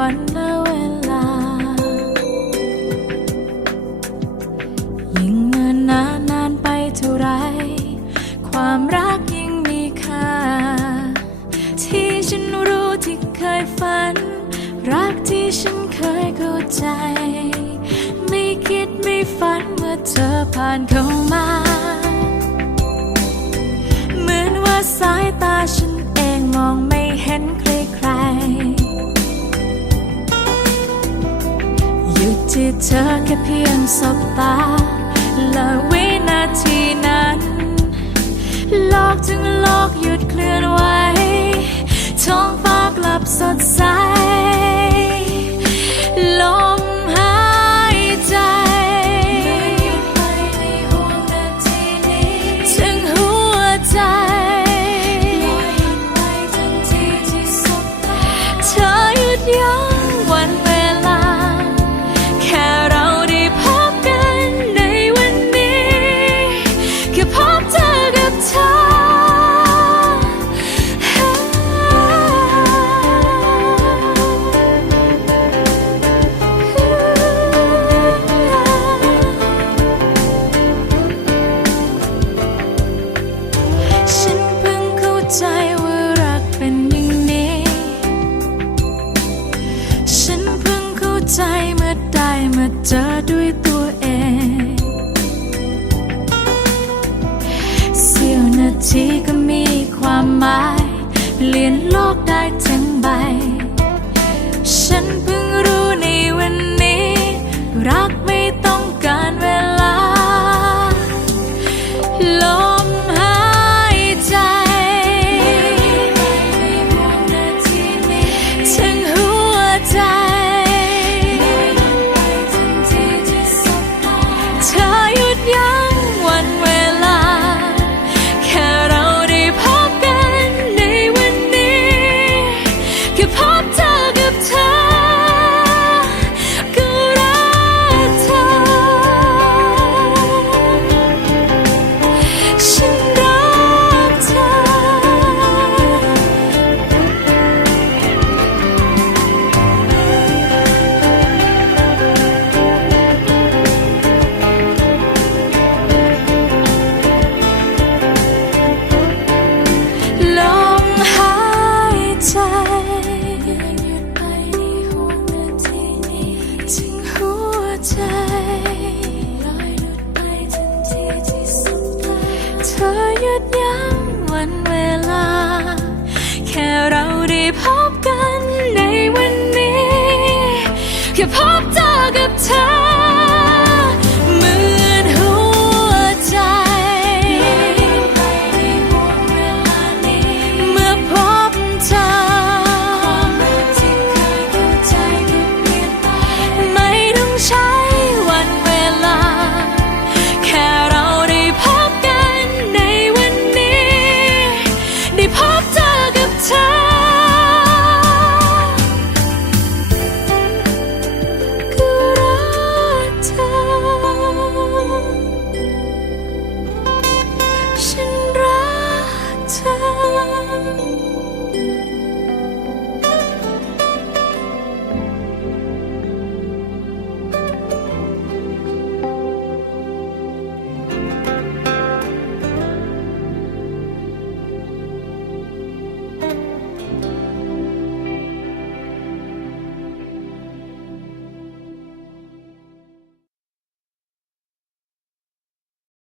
วันและเวลา ยิ่งเนินนานนานไปเท่าไร ความรักยิ่งมีค่า ที่ฉันรู้ที่เคยฝัน รักที่ฉันเคยเข้าใจ ไม่คิดไม่ฝันเมื่อเธอผ่านเข้ามา เหมือนว่าสายตาฉัน ธอแค่เพียงสบตา และวินาทีนั้น โลกถึงโลกหยุดเคลื่อนไหวท้องฟ้ากลับสดใส ใจเมื่อได้มาเจอด้วยตัวเอง เสี้ยวนาทีก็มีความหมาย เปลี่ยนโลกได้ทั้งใบ ฉัน ใจลอยหลุดไปทันทีที่สุดตาเธอหยุดยั้งวันเวลา แค่เราได้พบกันในวันนี้แค่พบเธ